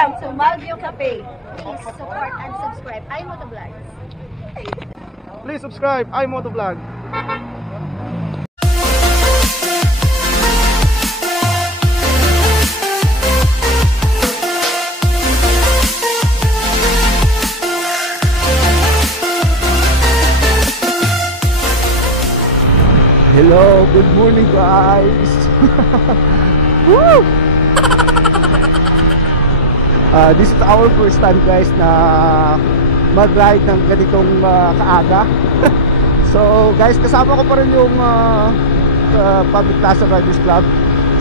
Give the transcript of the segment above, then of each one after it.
Welcome to Malvio Cafe. Please support and subscribe. I'm Motovlogs. Please subscribe, I'm Motovlog. Hello, good morning guys. Woo! This is our first time guys na mag-ride ng ganitong kaaga. So guys, kasama ko pa rin yung Public Plaza Riders Club.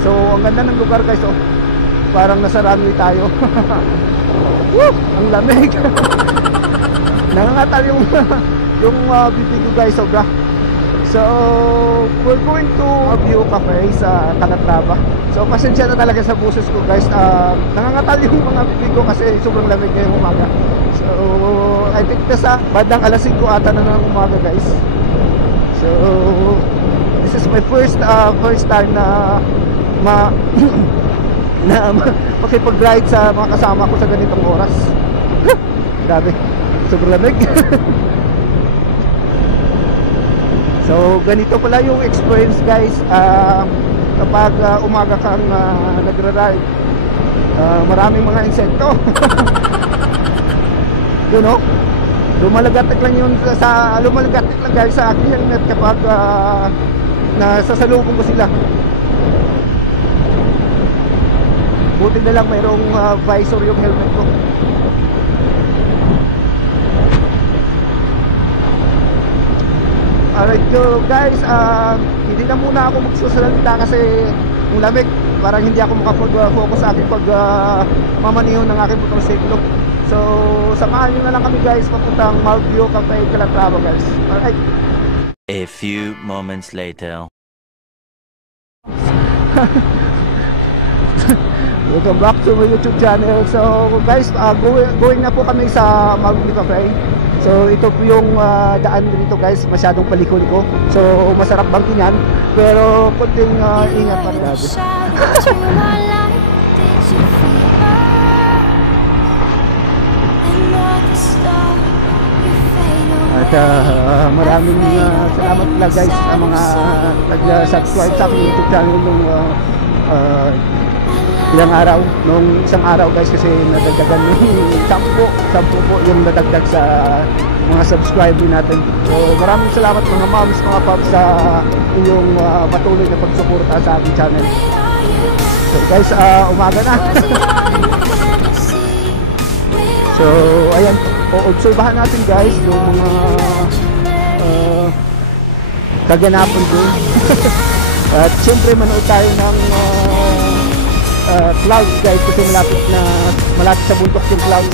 So ang ganda ng lugar guys, oh. Parang nasa runway tayo. Woo! Ang lamig. Nangangatal yung bibig ko guys, sobra. So we're going to Malvio Cafe sa Calatrava. So pasensya na talaga sa boses ko guys. Nangangatal yung mga bibig ko kasi sobrang lamig ngayong umaga. So I think nasa bandang alas 5 ata na ng umaga guys. So this is my first time na makipag-ride sa mga kasama ko sa ganitong oras. Grabe, sobrang lamig. So ganito pala yung experience guys kapag umaga kang nagra-ride. Maraming mga insekto. You know, lumalagatik lang yun lumalagatik lang guys sa aking helmet kapag nasasalubong ko sila. Buti na lang mayroong visor yung helmet ko. Alright guys, hindi na muna ako magsusalita kasi yung lamig, parang hindi ako makapag-focus sa aking mamaniho ng aking motorsiklo. So samahan nyo na lang kami guys papuntang Malvio Cafe, Calatrava guys. Alright. A few moments later. Welcome back to my YouTube channel. So guys, going na po kami sa Malvio Cafe. So ito po yung daan dito guys, masyadong paliko-liko. So masarap bangkingan, pero konting ingat pa rin. At maraming salamat pala guys sa mga nag-subscribe sa aking YouTube channel nung isang araw guys, kasi nadagdagan yung 10 po yung nadagdag sa mga subscriber natin. So maraming salamat mga moms, mga pops sa inyong patuloy na pagsuporta sa ating channel. So guys, umaga na. So ayan, obserbahan natin guys yung mga kaganapan ko. At syempre manood tayo ng clouds guys, kasi malapit sa bundok yung clouds.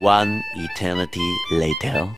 One eternity later.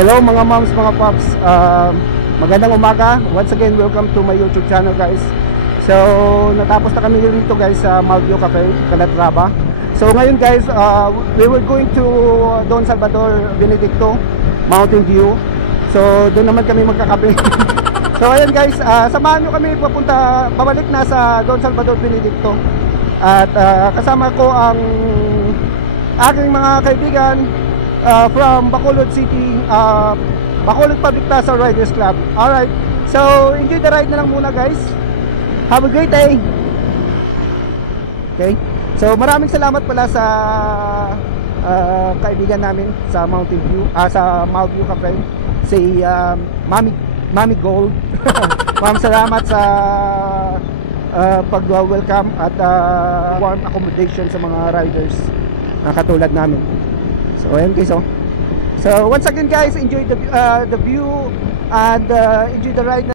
Hello mga moms, mga pops, magandang umaga. Once again, welcome to my YouTube channel guys. So natapos na kami dito guys sa Malview Cafe, Calatrava. So ngayon guys, we were going to Don Salvador Benedicto, Mountain View. So doon naman kami magkakape. So ayan guys, samahan nyo kami pabalik na sa Don Salvador Benedicto. At kasama ko ang aking mga kaibigan from Bacolod City, Bacolod Public Plaza Riders Club. Alright, so enjoy the ride na lang muna guys. Have a great day. Okay, so maraming salamat pala sa kaibigan namin sa Mountain View, sa Malview Cafe, si Mami Gold. Ma'am, salamat sa pag-welcome at warm accommodation sa mga riders na katulad namin. So ayan guys, so once again guys, enjoy the view and enjoy the ride.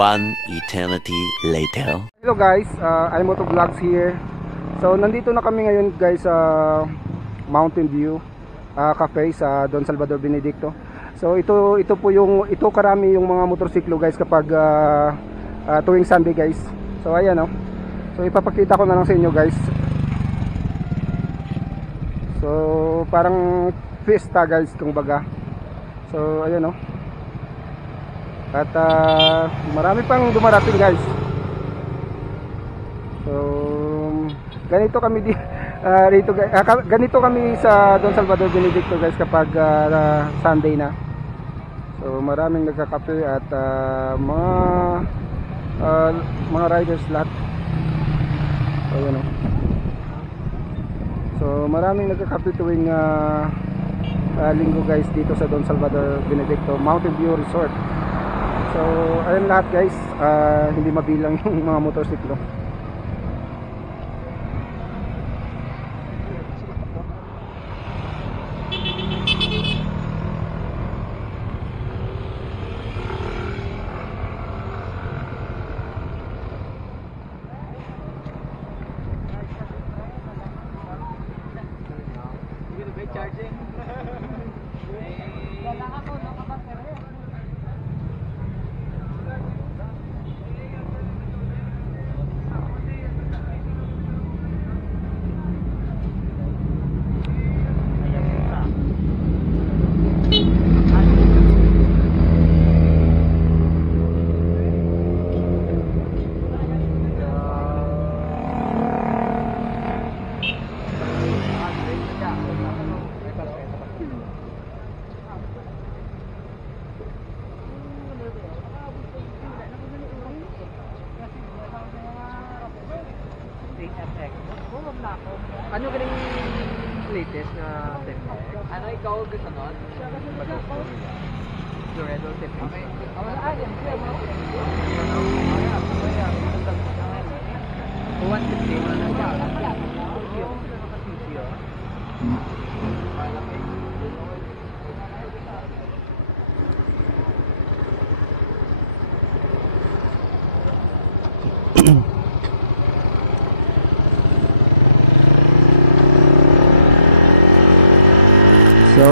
One eternity later. Hello guys, I'm Moto Vlogs here. So nandito na kami ngayon guys sa Mountain View Cafe sa Don Salvador Benedicto. So ito karami yung mga motorsiklo guys kapag tuwing Sunday guys. So ayan So ipapakita ko na lang sa inyo guys. So parang fiesta guys kung baga. So ayan At marami pang dumarating guys. So ganito kami ganito kami sa Don Salvador Benedicto guys kapag Sunday na. So maraming nagkakape at mga riders lahat. So yun o. So maraming nagkakape tuwing linggo guys dito sa Don Salvador Benedicto Mountain View Resort. So ayun lahat guys, hindi mabilang yung mga motorsiklo. Ano galing latest na tip? Ano ikaw gusto nun? Loredo tip. Okay. One tip din. So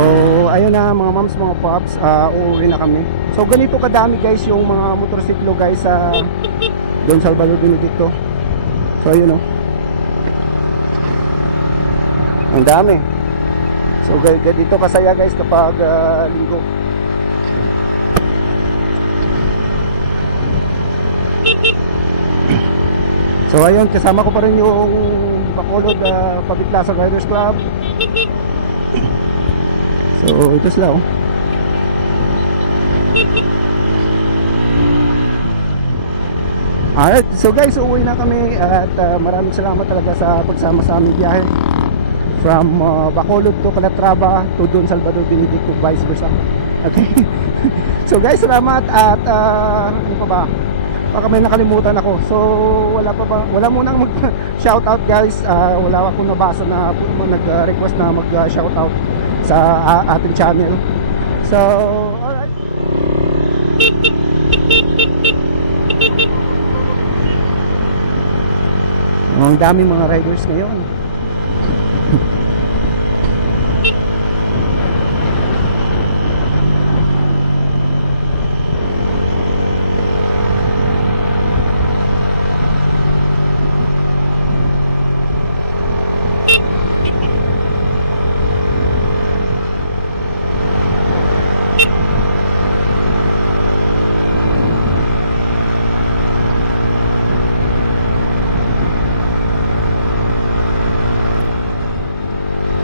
ayun na mga moms, mga pops, uuwi na kami. So ganito kadami guys yung mga motorsiklo guys sa Don Salvador Benedicto. So ayun o, ang dami. So ganito kasaya guys kapag linggo. So ayun, kasama ko pa rin yung Bacolod Public Plaza Riders Club. So ito sila oh. Alright, so guys, uuwi na kami at maraming salamat talaga sa pagsama sa aming biyahe from Bacolod to Calatrava to Don Salvador Benedicto, vice versa. Okay. So guys, salamat at ano pa ba? Baka may nakalimutan ako. So wala munang mag-shoutout guys. Wala akong nabasa na nag-request na mag-shoutout sa ating channel. So alright. Ang daming mga riders ngayon.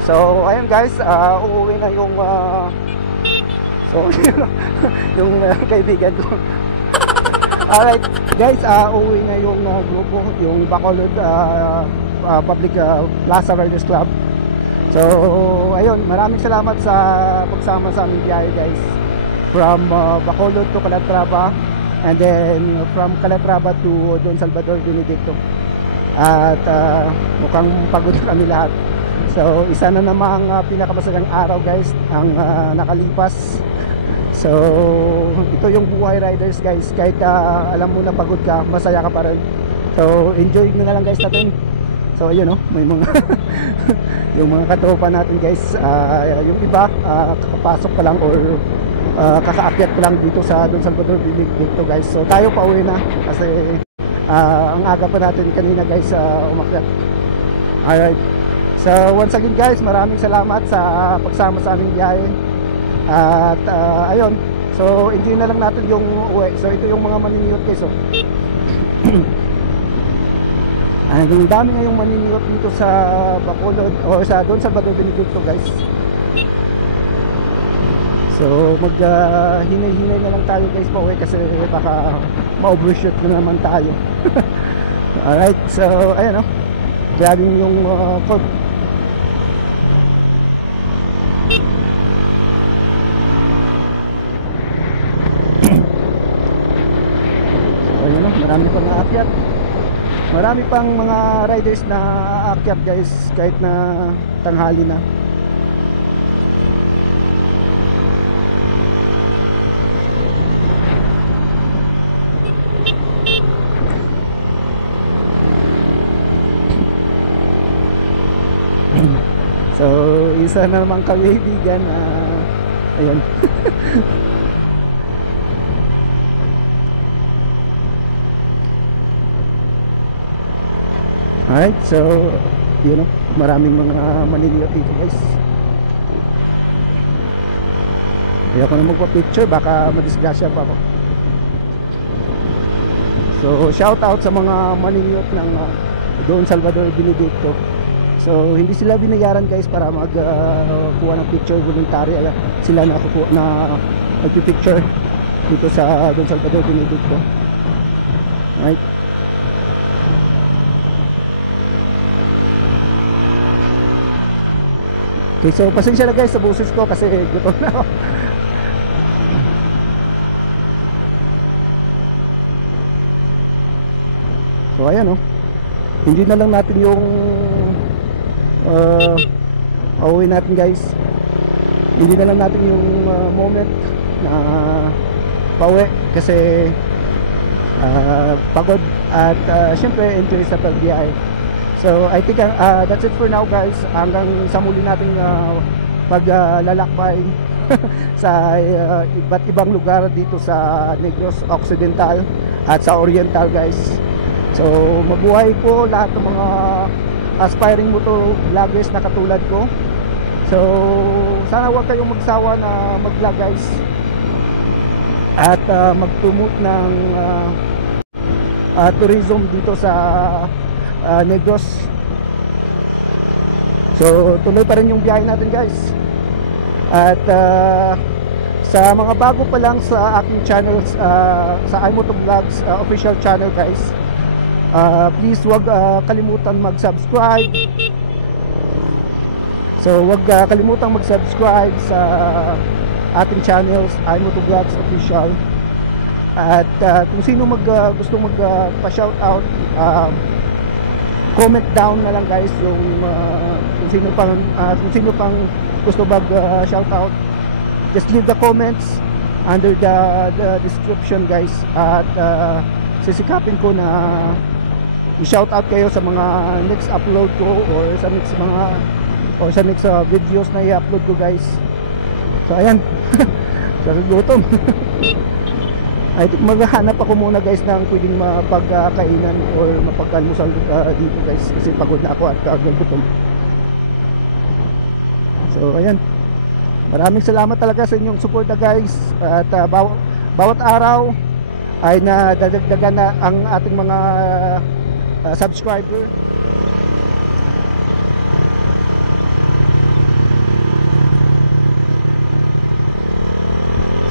So ayun guys, uuwi na yung so yung kaibigan ko. Alright guys, uuwi na yung grupo, yung Bacolod Public Plaza Riders Club. So ayun, maraming salamat sa pagsama sa aming biyahe guys from Bacolod to Calatrava and then from Calatrava to Don Salvador Benedicto. At mukhang pagod na kami lahat. So isa na namang pinakamasayang araw guys ang nakalipas. So ito yung buhay riders guys, kahit alam mo na pagod ka, masaya ka pa rin. So enjoy na lang guys natin. So ayun oh, may mga yung mga katropa natin guys, yung iba kakapasok pa lang or kakaakyat pa lang dito sa Don Salvador Benedicto guys. So tayo pa uwi na kasi ang aga pa natin kanina guys umakyat. Alright. So once again guys, maraming salamat sa pagsama sa aming biyahe. At ayun, so enjoy na lang natin yung uwi. So ito yung mga maniniyot guys oh. Ang dami ngayong maniniyot dito sa Bacolod o sa Don Salvador Benedicto guys. So mag hinay-hinay na lang tayo guys pauwi kasi baka ma-overshoot na naman tayo. Alright, so ayan o, galing yung code. So ayan o, marami pang aakyat. Marami pang mga riders na aakyat guys kahit na tanghali na. So, isa na naman kaibigan ayun. Alright, so yun know, maraming mga Manila dito guys. Ayoko na magpa-picture, baka madisgrasya pa ako. So, shout out sa mga Manila ng Don Salvador Benedicto. So hindi sila binayaran guys para magkuha ng picture, voluntary sila na magpi-picture dito sa Don Salvador Benedicto. Right? Okay, so pasensya na guys sa boses ko kasi gutom na ako. So ayan oh, hindi na lang natin yung pauwi natin guys. Hindi na lang natin yung moment na pauwi kasi pagod at syempre enjoy sa pagbiyahe. So I think that's it for now guys. Hanggang sa muli nating paglalakbay sa iba't ibang lugar dito sa Negros Occidental at sa Oriental guys. So mabuhay po lahat ng mga aspiring motor vloggers na katulad ko. So sana huwag kayong magsawa na mag-vlog guys at mag-promote ng tourism dito sa Negros. So tuloy pa rin yung biyahe natin guys. At sa mga bago pa lang sa aking channel, sa iMotovlogs official channel guys, please wag kalimutan mag-subscribe. So wag kalimutan mag-subscribe sa ating channels iMotovlogs official. At kung sino gusto magpa-shoutout, comment down na lang guys yung kung sino pang gusto mag-shoutout. Just leave the comments under the description guys. At sisikapin ko na i-shoutout kayo sa mga next upload ko or sa next videos na i-upload ko guys. So ayan. Sa gutom. I think maghahanap ako muna guys ng pwedeng mapagkainan or mapagkalmusal dito guys kasi pagod na ako at gutom. So ayan. Maraming salamat talaga sa inyong suporta guys. At bawat araw ay nadadagdagan na ang ating mga subscriber.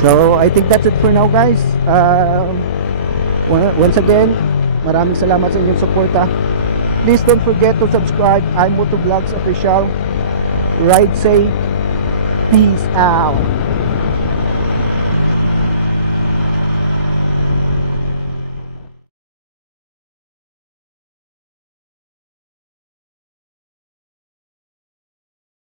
So I think that's it for now guys. Once again, maraming salamat sa inyong suporta. Please don't forget to subscribe. iMotovlogs official. Ride safe. Peace out.